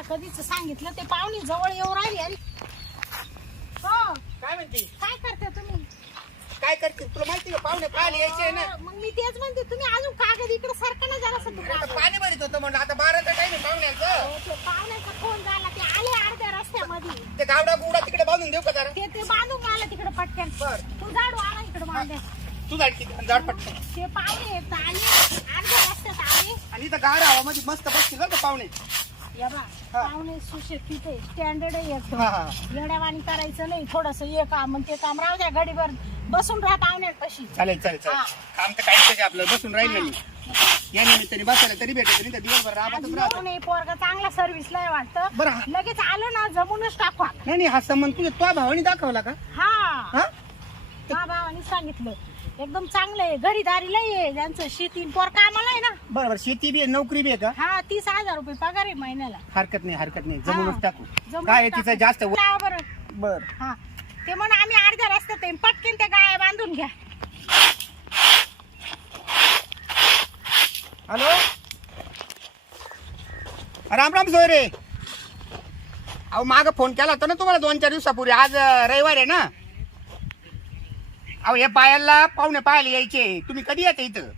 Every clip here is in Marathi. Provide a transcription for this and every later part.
कधीच सांगितलं ते पाहुणे जवळ येऊ राहिले. अरे हो काय म्हणते? काय करते तुम्ही? काय करते तुला माहिती का? पाहुणे पाहिले यायचे ना. मग मी तेच म्हणते तुम्ही अजून कागद इकडे सारखं ना जरा आता पाणी भरीत होतं म्हणलं आता 12चा टाइम आहे पाहुण्याचं. पाहुण्याचा फोन झाला ते आले अर्ध्या रस्त्यामध्ये. ते गावडा गुडा तिकडे बांधून देऊ का जरा? ते बांधून मला तिकडे पटकन. तू झाडू आणा इकडे बांधे. तू झाड पटकन. ते पाहुणे येत आले अर्ध्या रस्त्यात आले आणि इथं गाड हवामध्ये मस्त बसतील ना पाहुणे. या बा पाहुणे सुशिक्षित आहे स्टँडर्ड आहे हा, हा. येड्यावाणी करायचं नाही. थोडस हे काम आणि ते काम राहू द्या गाडीवर बसून राहा पाहुण्यापाशी. चालेल चालेल चालेल. हा. काम तर काहीच नाही आपलं बसून राहील नाही. या निमित्ताने बसायला तरी भेटत नाही तर दिवसभर राहतच राहतो. नाही पोरगा चांगला सर्व्हिसला आहे वाटतं. बरं. लगेच आलं ना जमूनच टाकू आपण. नाही हा संबंध तुझ्या तो भावाने दाखवला का? हा हा हा भावानी सांगितलं एकदम चांगलं आहे. घरीदारीला आहे त्यांचं शेती पोर कामाला आहे ना. बरोबर. शेती बी आहे नोकरी बी आहे का? हा 30,000 रुपये पगार आहे महिन्याला. हरकत नाही जमूनच हा. टाकू. जमूनच काय आहे टाकू. तिचं जास्त लावा बरं. बर. हा ते म्हणून आम्ही अर्ध्या रस्त्यात आहे. पटकन त्या गाया बांधून घ्या. हॅलो राम राम सोयरे. अहो माग फोन केला होता ना तुम्हाला 2-4 दिवसापूर्वी. आज रविवार आहे ना. अहो हे पायाला पाहुणे पाहायला यायचे. तुम्ही कधी येते इथं?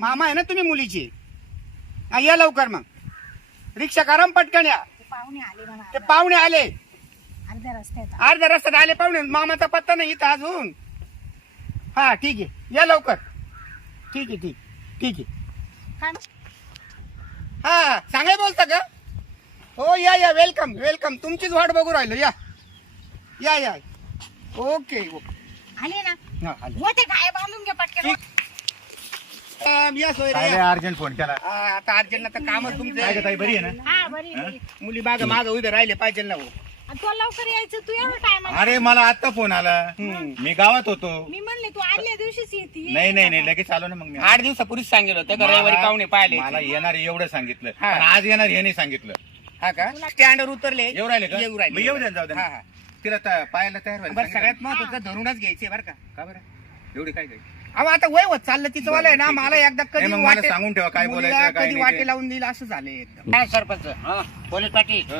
मामा आहे ना तुम्ही मुलीची. हा या लवकर मग. रिक्षा करा पटकन या. ते पाहुणे आले म्हणा ते पाहुणे आले अर्ध्या रस्त्यात. अर्ध्या रस्त्यात आले पाहुणे. मामाचा पत्ता नाही इथं अजून. हा ठीक आहे या लवकर. ठीक आहे ठीक आहे. काय हा सांगाय बोलता का? हो या वेलकम. तुमचीच वाट बघू राहिलो. या ओके. आले ना. हा, आले. हो ते गाय बांधून घ्या पटकन. या सोयरे काय या. अर्जंट फोन केला? आता अर्जंट तर कामच काय तुमचं. ग ताई, बरी आहे ना? हा बरी बरी. मुली माग उभे राहिले पाहिजे ना हो. तू लवकर यायचं. तू एवढं टाइम. अरे मला आता फोन आला. मी गावात होतो. मी म्हणले तू आदल्या दिवशीच येते. नाही लगेच आलो ना मग मी. 8 दिवसापूर्वीच सांगितलं होतं का रविवारी पाहुणे पाहिले. मला येणार एवढं सांगितलं हा. पण आज येणार हे नाही सांगितलं. हा का? स्टँडवर उतरले. येऊ राहिले का? येऊ राहिले. मग येऊ द्या जाऊ द्या. हा, हा. तिला पाहायला तयार व्हायला बरं सांगितलं. सगळ्यात महत्वाचं धरूनच घ्यायचे बरं का? का बरं एवढी काय काय? अहो आता वय होत चाललं तिचं वाला आहे ना. ठीक आहे, मला ठीक एकदा कधी नाही, मग मला सांगून ठेवा काय मुलीला बोलायचं, काय कधी नाही वाटे ते. लावून दिलं असं झालंय एकदम. काय सरपंच पोलीस पाटील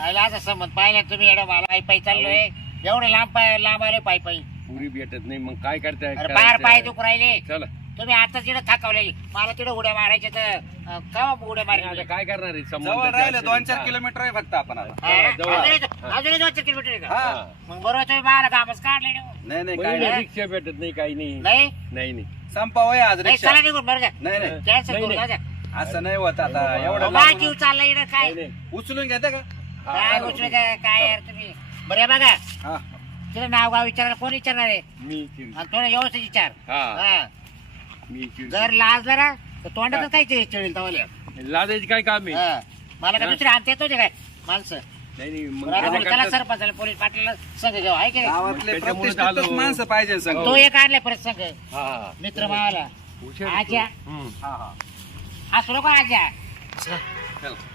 आला असं संबंध पाहिला तुम्ही एवढं मला पायी चाललोय एवढं लांब आले पायी पुरी भेटत नाही मग काय करताय अरे बाहेर पाय दुख राहिले चला तुम्ही आता तिकडे थाकवले मला तिकडे उड्या मारायच्या तर केव्हा उड्या आता मारायच्या काय करणार आहे जवळ राहिले 2-4 किलोमीटर आहे फक्त आपण आता. अजून 2 किलोमीटर आहे का हा. मग बरोबर तुम्ही बाहेर कामच काढले ना. नाही नाही काय काय नाही. रिक्षा भेटत नाही काही नाही नाही नाही संपावय आज नाही, रिक्षा. चला निघून बरं नाही नाही कॅन्सल नाही, करू नाही. द्या. असं नाही होत आता एवढं बाय लांबून. जीव चालला इकडे काय नाही उचलून घेते का? काय उचलू काय काय यार तुम्ही बरं बघा हा. तिला नाव गाव विचारायला कोण विचारणार आहे मी चिड- आणि थोडं व्यवस्थित विचार हा. हा. मी चिड- जर लाजला ना तर तोंडातच काय ते चिडेल तवाल्या लाजायची काय काम आहे हा. मला काय दुसरे आणता येतो काय माणसं नाही नाही मग बरं, आता त्याच्या त्याला करता- सरपंचाला पोलीस पाटलाला संघ घेऊ आहे की नाही? गावातले त्याच्यामुळेच प्रतिष्ठितच आलो. माणसं पाहिजे संग. तो एक आणलाय परत संघ हा मित्र मावाला हुशार आज्या हम्म. हा हा. हसू नको आज्या चला.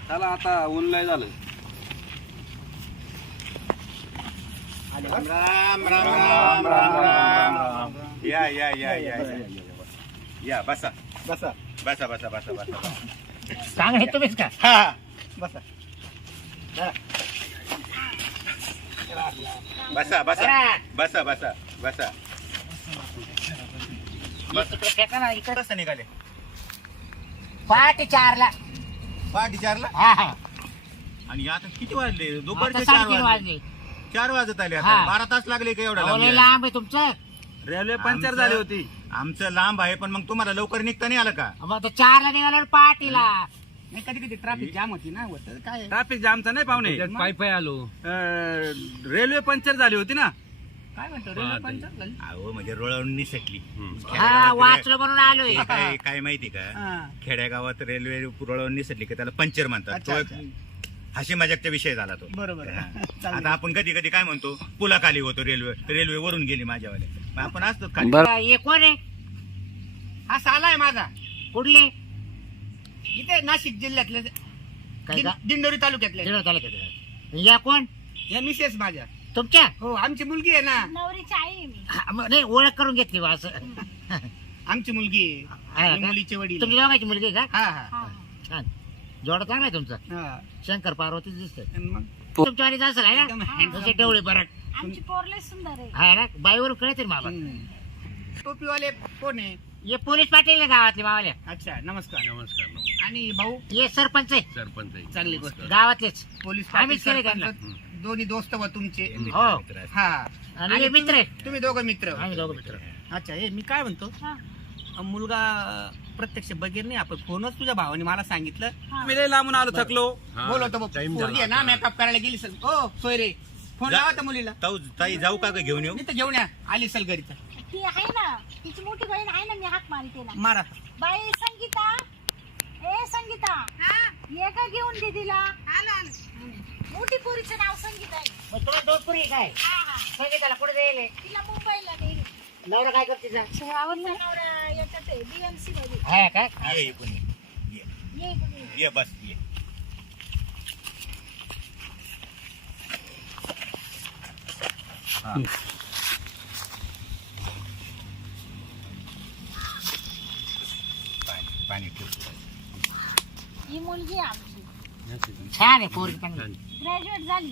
चला आता ऊन लय झालं. राम. या बसा बसा. सांग हे तुम्हीच का हा बसा. बसा तिकडे फेका ना इकडे कसं निघाले? पहाटे 4ला पहाटे 4ला. हा हा आणि आता किती वाजले? आता दुपारचे 3:30 4 वाजले. वाजले 4 वाजत आले हा. आता. 12 तास लागले का एवढा अहो, लांब लय यायला? लांब आहे तुमचं रेल्वे पंक्चर झाली होती. आमचं लांब आहे पण मग तुम्हाला लवकर निघता नाही आलं का? मग तर 4ला निघालो पहाटेला नाही कधी ट्रॅफिक जाम होती ना. होतं काय ट्रॅफिक जामचा नाही पाहुणे. त्याच्यात पायी आलो रेल्वे पंक्चर झाली होती ना. काय म्हणतो रेल्वे पंचर झाली? अहो म्हणजे रुळवून निसटली. हा खेडेगावात वाचलो म्हणून आलोय ते काय काय माहिती का? हा. खेड्यागावात रेल्वे रुळवून निसटली की त्याला पंचर म्हणतात. अच्छा, तो अच्छा. एक हशी मजाकचा विषय झाला तो. बरोबर. हा. चांगलं. आता आपण कधी कधी काय म्हणतो पुलाखाली होतो रेल्वे वरून गेली माझ्यावाले. मग आपण असतो खाली. हे कोण आहे हा साला आहे माझा. कुठले इथे नाशिक जिल्ह्यातले काय का दिंडोरी तालुक्यातले. तिकडं चालत या कोण या मिसेस माझ्या. तुमच्या हो आमची मुलगी आहे ना. नवरीची आई आहे मी. हा, मग नाही ओळख करून घेतली बा असं आमची मुलगी हा आहे. का? आणि मुलीचे वडील. तुमच्या दोघांची मुलगी आहे का हा हा. हा. छान जोडा चांगला आहे तुमचा. हा. शंकर पार्वती दिसतंय. आणि मग तुमच्यावानीच असेल आहे एकदम ना handsome. तसे डवळे बरं आमची पोरले सुंदर आहे. आहे ना बाईवरून कळते ना बाबा. टोपीवाले कोण आहे? हे पोलीस पाटील आहे गावातले मावाल्या. अच्छा नमस्कार. नमस्कार आणि भाऊ हे सरपंच आहे सरपंच आहे. चांगली गोष्ट. गावातलेच. पोलीस आम्हीच केले पाटील, त्यांना. सरपंच, दोन्ही दोस्त व तुमचे. हो हा आणि हे मित्र आहे. तुम्ही दोघं मित्र. आम्ही दोघं मित्र. अच्छा हे मी काय म्हणतो हा, मुलगा प्रत्यक्ष बघेर नाही आपण फोनच तुझ्या भावाने मला सांगितलं. हा. मी लय लांबून आलो थकलो. बोलवतो पोरगी आहे ना मेकअप करायला गेली सर. ओ सोयरे फोन लावा त्या मुलीला. ताई जाऊ का ग घेऊन येऊ? मी तर घेऊन या आली सल घरी तर. ती आहे ना, तिची मोठी बहीण आहे ना, मी हाक मारी तिला. मारा बाई संगीता, ए संगीता, ये का घेऊन दे तिला. मोठी पोरीचं नाव संगीता आहे. मग तुला दोन पुरी काय हा हा, संगीताला कुठे द्यायला तिला मुंबईला नेली. नवरा काय करते तिचा? आवडलं नवरा याच्यात आहे, BMC मध्ये. हा काय ये इकडून ये. ये इकडे. ये बस ये. पाणी ठेव. ही मुलगी आहे आमची, छान आहे पोरी चांगली. ग्रॅज्युएट झाली.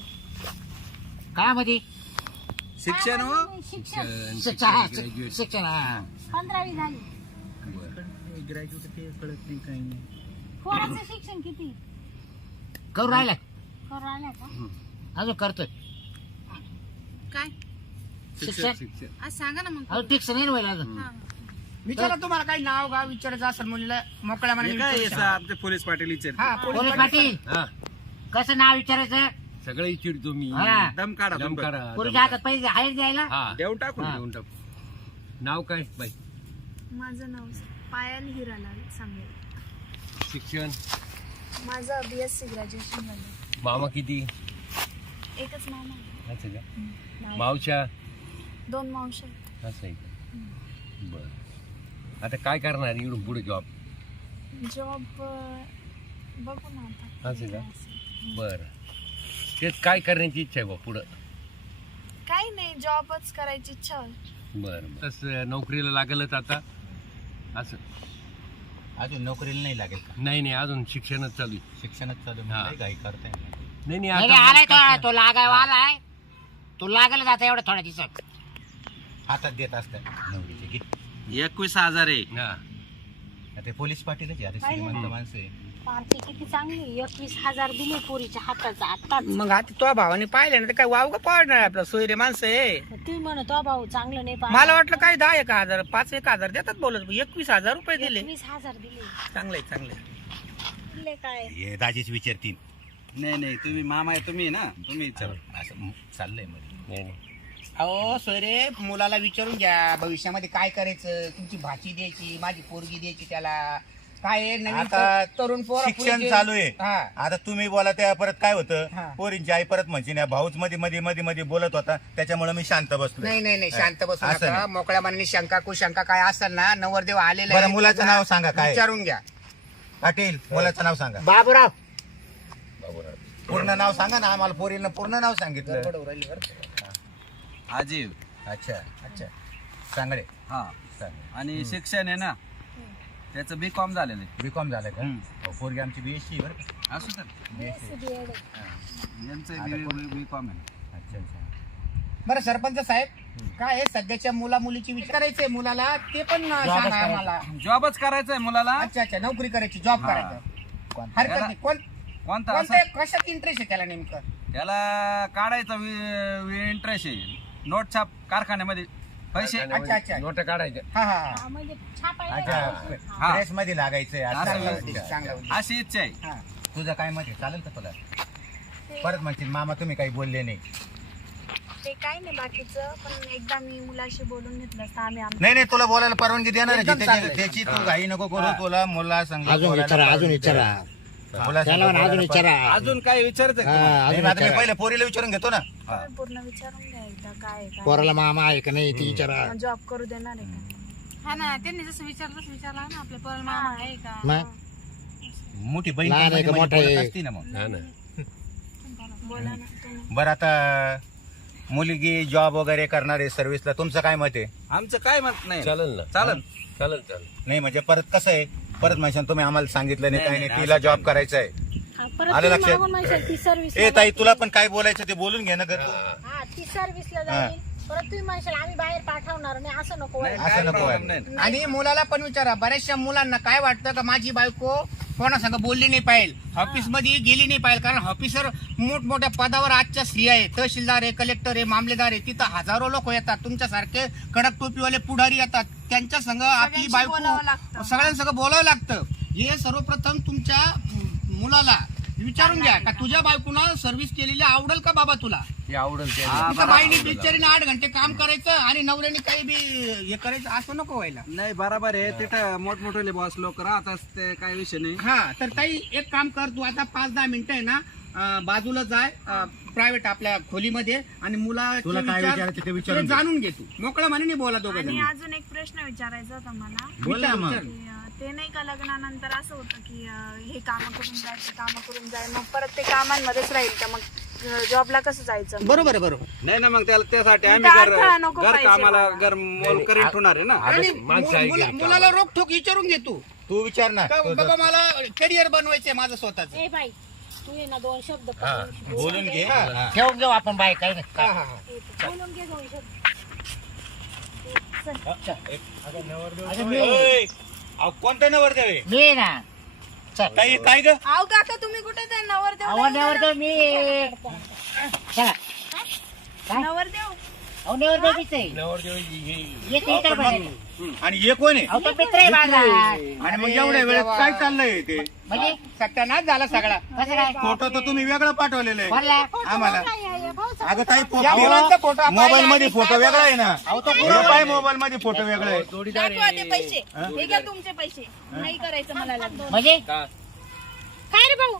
काय मध्ये शिक्षण हो शिक्षण शिक्षण हा 15वी झाली. ग्रॅज्युएट ते कळत नाही काही नाही. पोराचं शिक्षण किती करू राहिला करू राहिला का? अजून करतोय काय शिक्षण आज सांगा ना मग. अजून फिक्स नाही व्हायला अजून. विचारा तुम्हाला काही नाव गाव विचारायचं असेल मुलीला मोकळ्या हे मनाने काय विचारू हे शकता. आमचे पोलीस पाटील विचार. हा पोलीस पाटील हा कसं नाव विचारायचं? सगळं चिडतो मी. हा. दम काढा दम दम करा पोरीच्या हातात पैसे आहे द्यायला. हा देऊन टाकून हा. देऊन टाकू. नाव काय बाई? माझं नाव पायल हिरालाल सांगेल. शिक्षण माझं BSc ग्रॅज्युएशन झालं. मामा किती? एकच मामा आहे. असं का? नाही. मावशा 2 मावशे. असं आहे का? बर आता काय करणार इकडून पुढे जॉब? जॉब बघू ना आता. असं का? बर तेच काय करण्याची इच्छा आहे बा पुढं? काही नाही, जॉबच करायची इच्छा आहे. बर तसं नोकरीला लागलच आता असं? अजून नोकरीला नाही लागेल का? नाही नाही अजून शिक्षणच चालू आहे. शिक्षणात चालू हा. आहे, घाई करताय. नाही नाही नाही, नाही, आलाय आता तो लागाय आलाय. तो लागल जाता एवढं थोड्या दिवसात. हातात देत असतात नोकरीचे किती? 21,000 आहे. हा ते पोलीस पाटीलच आहे, आता श्रीमंत माणसं आहे. पार्टी किती चांगली. 21,000 दिले पोरीच्या हाताचा आत्ताच. मग आता तुझ्या भावाने पाहिलं ना तर काय वाव का पडणार आपलं सोयरे माणसं आहे. ती म्हणतो भाऊ चांगलं नाही मला वाटलं काय 10,000 5,000 देतात बोलत 21,000 रुपये दिले. 21,000 दिले. चांगले चांगले. दिले काय हे दाजीच विचारतील. नाही नाही तुम्ही मामा आहे तुम्ही ना तुम्ही विचारा. असं चाललंय मध्ये. नाही नाही अहो सोयरे मुलाला विचारून घ्या भविष्यामध्ये काय करायचं. तुमची भाची द्यायची माझी पोरगी द्यायची त्याला काय आहे, नवीन आता तरुण पोरं शिक्षण पुढे चालू आहे. हा. आता तुम्ही बोला त्या परत काय हा. होतं पोरींची आई परत म्हणजे नाही भाऊच मध्ये मध्ये मध्ये मध्ये बोलत होता त्याच्यामुळे मी शांत बसलो. नाही नाही नाही शांत बसू असं नका. नाही. मोकळ्या मनाने शंका कुशंका काय असेल ना नवरदेव आलेला बरं आहे, मुलाचं त्याला नाव सांगा काय? विचारून घ्या. पाटील मुलाचं नाव सांगा. बाबूराव पूर्ण नाव सांगा ना आम्हाला. पोरीनं पूर्ण नाव सांगितलं. गडबड होऊ राहिली बरं का. आजीव. अच्छा अच्छा सांगडे. हा आणि शिक्षण आहे ना त्याचं B.Com झालेलं आहे. बीकॉम झालं का? हो, पोरगी आमची BSc बरं का? असू तर BSc. यांचं B.Com आहे. अच्छा अच्छा. बरं सरपंच साहेब काय आहे सध्याच्या मुला मुलीची विचार करायचंय मुलाला ते पण सांगा आम्हाला. जॉबच करायचा आहे मुलाला. अच्छा अच्छा नोकरी करायची जॉब हा. करायचं हरकत नाही. कोणता कोणत्या असं कशात इंटरेस्ट आहे त्याला नेमकं? त्याला काढायचा इंटरेस्ट आहे. नोट छाप कारखान्यामध्ये पैसे. अच्छा अच्छा नोटा काढायच्या. हा हा हा. हा, म्हणजे छापायला अच्छा हा. प्रेस मध्ये लागायचंय असं. चांगला असं. उद्देश, चांगला उद्देश. अशी इच्छा आहे. हा. तुझं काय मत आहे? चालेल का तुला? परत म्हणतील मामा तुम्ही काही बोलले नाही. ते काही नाही बाकीचं, पण एकदा मी मुलाशी बोलून घेतलं असतं आम्ही नाही नाही तुला बोलायला परवानगी देणार एकदम चांगलं आहे. त्याची तू घाई नको करू. तुला मुला संग अजून विचारा अजून विचारा त्याला म्हणा, अजून विचारा. अजून काय विचारायचं का? हा, अजून मी विचारा. पहिले पोरीला विचारून घेतो ना. तुम्ही पूर्ण विचारून घ्या एकदा काय आहे, पोराला मामा आहे का नाही ती विचारा. काय जॉब करू देणार आहे का? हा ना, त्यांनी जसं विचारलं तसं विचारला ना आपल्या पोराला मामा आहे का. मग मोठी बहीण लहान आहे पण का मध्ये मोठा बोलत आहे? असती ना मग. हा ना बोला ना तुम्ही. बरं आता मुलगी जॉब वगैरे करणार आहे सर्व्हिसला तुमचं काय मत आहे? आमचं काय मत नाही. चालेल ना चालेल. चालेल चालेल. नाही म्हणजे परत कसं आहे परत म्हणशान तुम्ही आम्हाला सांगितलं नाही काही नाही, तिला जॉब करायचा आहे. परत आलं तुम्ही लक्षात? मागून म्हणशाल ती सर्व्हिस ए ताई तुला पण काय बोलायचं ते बोलून घे ना ग तू. हा ती सर्व्हिसला जाईल. परत तुम्ही म्हणशाल आम्ही बाहेर पाठवणार नाही, असं नको व्हायला. असं नको प्रॉब्लेम व्हायला. नाही. आणि मुलाला पण विचारा, बऱ्याचशा मुलांना काय वाटतं का माझी बायको कोणासंग बोलली नाही पाहिजे, ऑफिस मध्ये गेली नाही पाहिजे, कारण ऑफिसर मोठमोठ्या पदावर आजच्या स्त्रिया आहे, तहसीलदार आहे, कलेक्टर आहे, मामलेदार आहे, तिथं हजारो लोक येतात, तुमच्यासारखे कडक टोपीवाले पुढारी येतात, त्यांच्या संग आपली बोलावं बायको लागतं. सगळ्यांसंग बोलावं लागतं. हे सर्वप्रथम तुमच्या मुलाला विचारून घ्या का तुझ्या बायकोना सर्व्हिस केलेली आवडेल का बाबा तुला. ते आवडेल ते हा, तिथं बाईने बिचारीने 8 घंटे काम करायचं आणि नवऱ्याने काही बी हे करायचं, असं नको व्हायला. नाही बरोबर आहे, तिथं मोठमोठे बॉस लोक राहतात, ते काय विषय नाही. हा तर ताई एक काम कर, तू आता 5-10 मिनिटं आहे ना बाजूला जाय प्रायव्हेट आपल्या खोलीमध्ये आणि तुला काय विचारायचं ते विचारून घे. जाणून घे, तू मोकळं म्हणे बोला दोघं आणि जण. अजून एक प्रश्न विचारायचा होता मला बोल ना मग. की ते नाही का लग्नानंतर असं होतं की हे कामं करून जाय ते कामं करून जाय, मग परत ते कामांमध्येच राहील का, मग जॉबला कसं जायचं? बरोबर आहे, बरोबर. नाही ना, मग त्याला त्यासाठी आम्ही इथं घर अडथळा नको घर पाहिजे कामाला मला. घर मोल करीत होणार आहे ना. आणि माणसं आहे की मुलाला रोखोक विचारून घे तू तू विचार ना. का बाबा मला करिअर बनवायचंय माझं स्वतःच. ए बाई तू ये ना 2 शब्द बोलून घे. ठेवून घेऊ आपण बाई काही नाही. बोलून घे 2 शब्द. ओय, अहो, कोणता नवरदेव आहे मी ना चल ताई काय ग. अहो काका तुम्ही कुठे ते नवरदेव आवडण्यावर तर मी चला नवरदेव आवडण्यावर तर मीच येते इतर बघायला. आणि हे कोण आहे अहो तो मित्र आहे माझा. आणि मग एवढ्या वेळेत काय चाललंय ते म्हणजे सत्यानाश झाला सगळा. कसं काय फोटो तर तुम्ही वेगळा पाठवलेला आहे बोलला आम्हाला. अगं ताई या मुलांचा फोटो आपण मोबाईल मध्ये पाहिला फोटो आणि वेगळा आहे ना. काय पाय मोबाईल मध्ये फोटो वेगळा आहे. दाखवा ते पैसे, हे घ्या तुमचे पैसे, नाही करायचं मला लग्न. म्हणजे काय रे भाऊ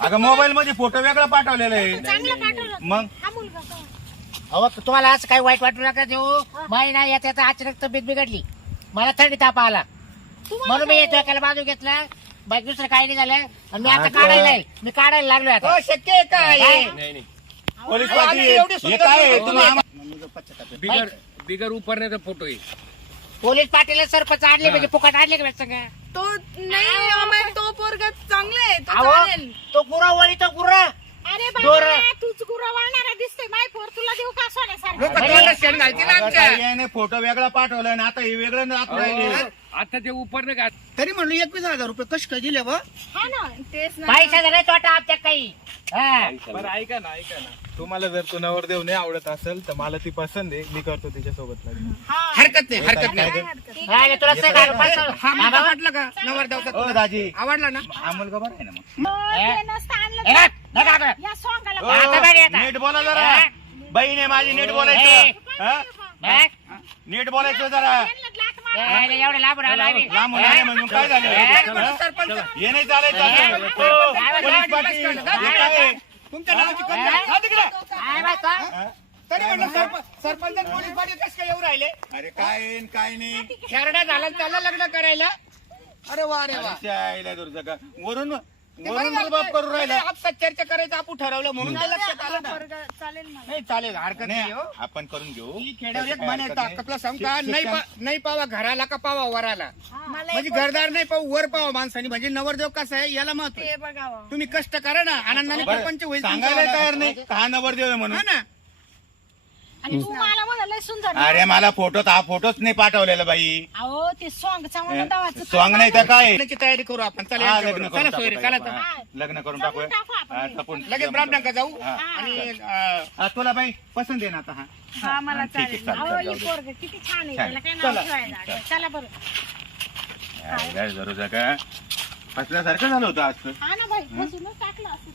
अगं मोबाईल मध्ये फोटो वेगळा पाठवलेला आहे. चांगलं पाठवलं मग हा मुलगा का? अहो तुम्हाला असं काही वाईट वाटू नका देऊ. माही ना याचा अचानक तब्येत बिघडली, मला थंडी ताप आला म्हणून मी येतो एकाला बाजू घेतला, बाकी दुसरं काही नाही झालं आणि मी आता काढायला लागलोय आता. हो, शक्य आहे का हे? नाही नाही पोलीस अहो, पाटील आम्ही एवढी हे सुंदर काय आहे? मुलं तुम्ही आम्हा- बिगर उपरण्याचा फोटो आहे. पोलीस पाटील सरपंच आणले म्हणजे फुकट आणले का सगळं. तो नाही आम्हाला तो पोरगा चांगला आहे, तो अहो चालेल. तो गुरा वळी तो गुरा अरे दोर. बाबा तूच गुरा वाळणारा दिसतोय, माय पोर तुला देऊ का सोन्यासारखं? लोकं तोंडाला शेण घालतील अगं आमच्या. ताई, याने फोटो वेगळा पाठवला आणि आता हे वेगळं दाखवून राहिले. आता ते उपरणे का तरी म्हणलं 21,000 रुपये कश काय दिले बा. हा ना तेच ना. पैसा नाही तोटा आमच्या काही. हा. बरं ऐका ना तुम्हाला जर तो नवरदेव नाही आवडत असेल तर मला ती पसंत आहे, मी करतो तिच्यासोबत लग्न. हरकत नाही, हरकत काय नाही. ग? हा, तुला सगळं पैसा- हा मुलगा वाटला का नवरदेवचा ओ तुला? दाजी आवडला ना? हा मुलगा बरा आहे ना मग. ते नसतं आणलं ए, तर नका करू. या सोंगाला ओ, आता बरी आता. नीट बोला जरा. हा? बहीण आहे माझी, नीट ए. बोलायचं. हा? बघ. नीट बोलायचं जरा. ए, एवढं लांबून आलो आम्ही. लांबून आले म्हणून काय झालं हा? सरपंच हे नाही चालायचं ए. असं. ओ, पोलीस पाटील हे काय आहे? तुमच्या नावाची ए. कंप्लेंट. जा तिकडे. काय बात का? हा? तरी म्हणलं सरपंच आणि पोलीस पाटील कसं काय येऊ राहिले? अरे काय आहे न काय नाही. खेरडा झाला आणि त्याला लग्न करायला. अरे वा रे वा. अरे शाळेला दूर जगा. वरून ते बरं झालं रुबाब करू ते. राहिला. आता चर्चा करायचं आपण ठरवलं म्हणून ते लक्षात आलं ना. पोरगा चालेल मला. नाही चालेल, हरकत नाही हो. आपण करून घेऊ. ही खेड्यावर एक काय म्हण हरकत येतं, नाही. तुला सांग का, नाही पावा घराला का पावा वराला. मला म्हणजे घरदार नाही पाहू, वर पावा माणसाने. म्हणजे नवरदेव कसं आहे याला महत्व आहे. ते बघावं. तुम्ही कष्ट करा ना, आनंदाने बरं, प्रपंच होईल सांगायला तुमचा. तयार नाही का नवरदेव आहे म्हणून. हा ना. आणि तू मला म्हणाल सुंदर. अरे मला हा फोटोच नाही पाठवलेला बाई. अहो ते सॉंग चांगलं दावाचं सॉंग नाही तर काय लग्नाची तयारी करू आपण. चला हा, यांच्याबरोबर. लग्न करून चला सोयरे, टाकू चला ताई. तर. हा, लग्न करून जमून टाकूया. टाकू आपण. हा, तपून. लगेच ब्राह्मणांका जाऊ हा. आणि तुला बाई पसंत आहे ना आता हा हा मला ठीक आहे, चालेल. चालेल, अहो चालेल, ही जाऊ दे. पोरग किती छान आहे, छान. त्याला काय चला. नाव ठेवायला. चला बरं. काय जरूर का फसल्यासारखं झालं होतं आज तर. हा ना बाई बसूनच टाकलं असं.